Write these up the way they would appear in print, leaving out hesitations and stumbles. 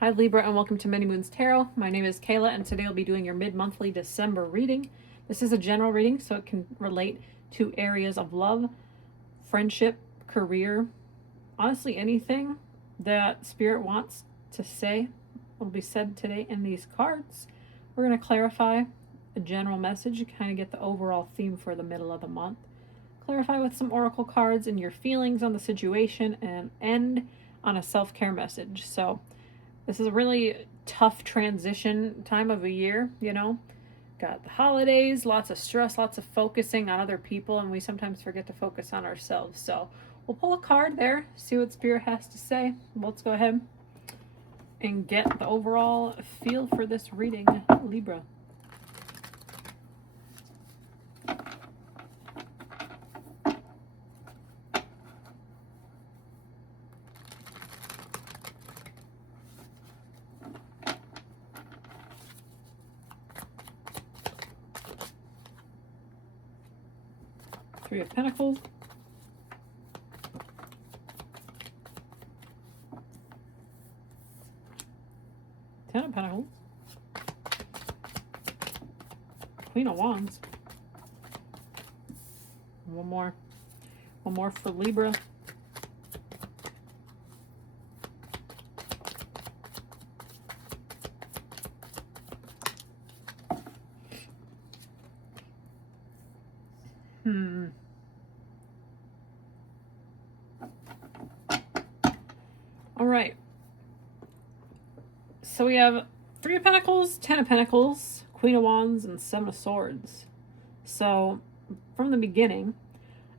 Hi Libra and welcome to Many Moons Tarot. My name is Kayla and today I'll be doing your mid-monthly December reading. This is a general reading so it can relate to areas of love, friendship, career, honestly anything that Spirit wants to say will be said today in these cards. We're going to clarify a general message, kind of get the overall theme for the middle of the month. Clarify with some oracle cards and your feelings on the situation and end on a self-care message. So this is a really tough transition time of a year, you know. Got the holidays, lots of stress, lots of focusing on other people, and we sometimes forget to focus on ourselves. So we'll pull a card there, see what Spirit has to say. Let's go ahead and get the overall feel for this reading, Libra. Three of Pentacles, Ten of Pentacles, Queen of Wands, one more for Libra, All right. So we have Three of Pentacles, Ten of Pentacles, Queen of Wands, and Seven of Swords. So from the beginning,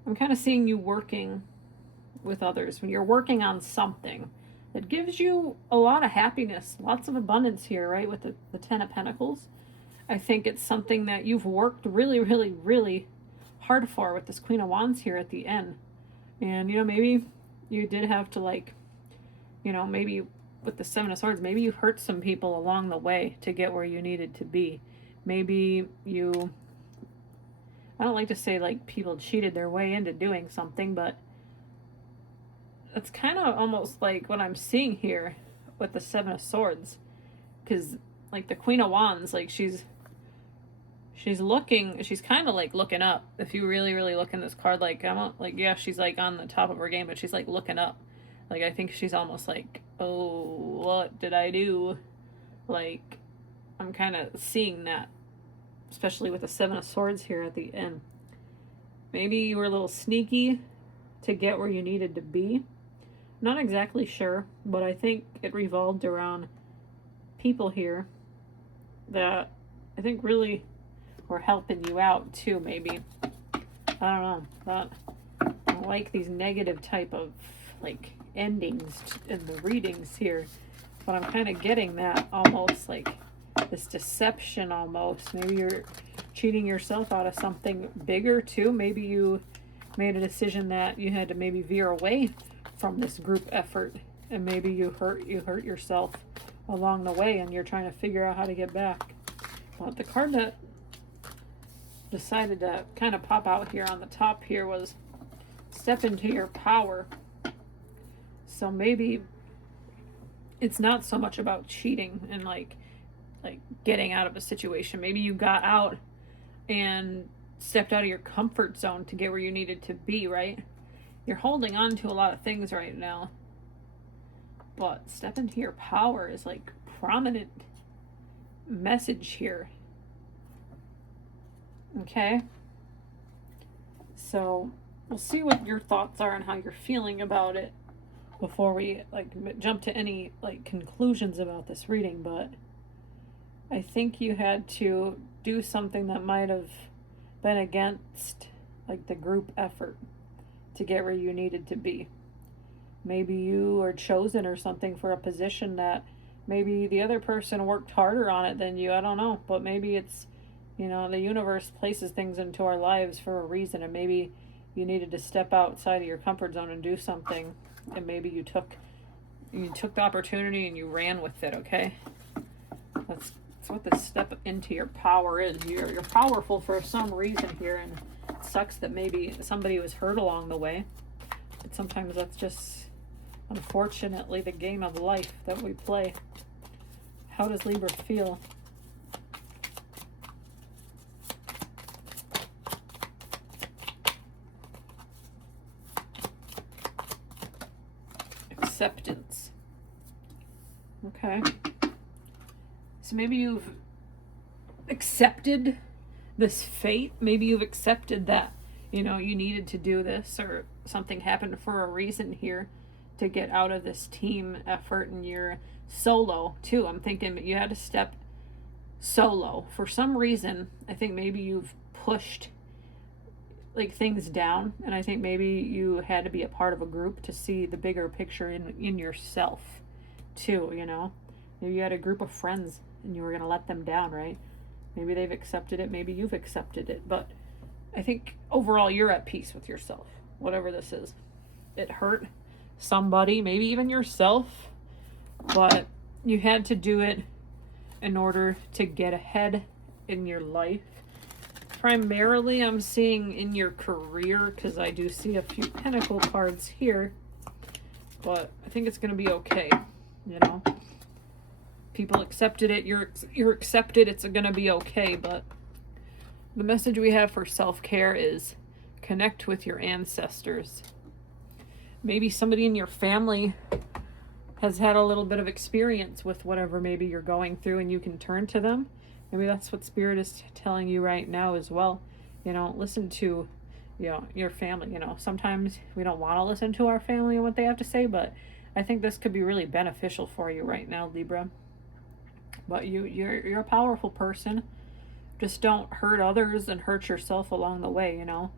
I'm kind of seeing you working with others. When you're working on something, it gives you a lot of happiness, lots of abundance here, right? With the Ten of Pentacles. I think it's something that you've worked really, really, really hard for with this Queen of Wands here at the end. And, you know, maybe you did have to, like, you know, maybe with the Seven of Swords, maybe you hurt some people along the way to get where you needed to be. Maybe you, I don't like to say like people cheated their way into doing something, but it's kind of almost like what I'm seeing here with the Seven of Swords. Because like the Queen of Wands, like she's looking, she's kind of like looking up. If you really, really look in this card, like yeah, she's like on the top of her game, but she's like looking up. Like, I think she's almost like, oh, what did I do? Like, I'm kind of seeing that, especially with the Seven of Swords here at the end. Maybe you were a little sneaky to get where you needed to be. Not exactly sure, but I think it revolved around people here that I think really were helping you out too, maybe. I don't know. But I don't like these negative type of, like, endings in the readings here, but I'm kind of getting that almost like this deception almost. Maybe you're cheating yourself out of something bigger too. Maybe you made a decision that you had to maybe veer away from this group effort, and maybe you hurt yourself along the way and you're trying to figure out how to get back. But the card that decided to kind of pop out here on the top here was step into your power. So maybe it's not so much about cheating and like getting out of a situation. Maybe you got out and stepped out of your comfort zone to get where you needed to be, right? You're holding on to a lot of things right now. But step into your power is like prominent message here. Okay? So we'll see what your thoughts are and how you're feeling about it before we like jump to any like conclusions about this reading. But I think you had to do something that might have been against like the group effort to get where you needed to be. Maybe you were chosen or something for a position that maybe the other person worked harder on it than you. I don't know, but maybe it's, you know, the universe places things into our lives for a reason, and maybe you needed to step outside of your comfort zone and do something, and maybe you took the opportunity and you ran with it. Okay, that's what this step into your power is. You're powerful for some reason here, and it sucks that maybe somebody was hurt along the way, but sometimes that's just unfortunately the game of life that we play. How does Libra feel? Acceptance. Okay. So maybe you've accepted this fate. Maybe you've accepted that, you know, you needed to do this, or something happened for a reason here to get out of this team effort, and you're solo too. I'm thinking you had to step solo for some reason. I think maybe you've pushed like things down, and I think maybe you had to be a part of a group to see the bigger picture in yourself too, you know. Maybe you had a group of friends and you were going to let them down, right? Maybe they've accepted it, maybe you've accepted it, but I think overall you're at peace with yourself, whatever this is. It hurt somebody, maybe even yourself, but you had to do it in order to get ahead in your life. Primarily, I'm seeing in your career, because I do see a few pentacle cards here, but I think it's going to be okay, you know. People accepted it, you're accepted, it's going to be okay, but the message we have for self-care is connect with your ancestors. Maybe somebody in your family has had a little bit of experience with whatever maybe you're going through, and you can turn to them. Maybe that's what Spirit is telling you right now as well. You know, listen to, you know, your family. You know, sometimes we don't want to listen to our family and what they have to say, but I think this could be really beneficial for you right now, Libra. But you're a powerful person. Just don't hurt others and hurt yourself along the way, you know.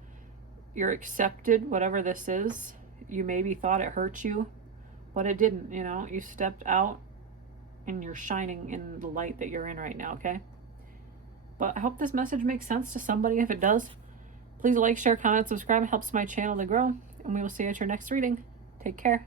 You're accepted, whatever this is. You maybe thought it hurt you, but it didn't, you know. You stepped out and you're shining in the light that you're in right now, okay? But I hope this message makes sense to somebody. If it does, please like, share, comment, subscribe. It helps my channel to grow. And we will see you at your next reading. Take care.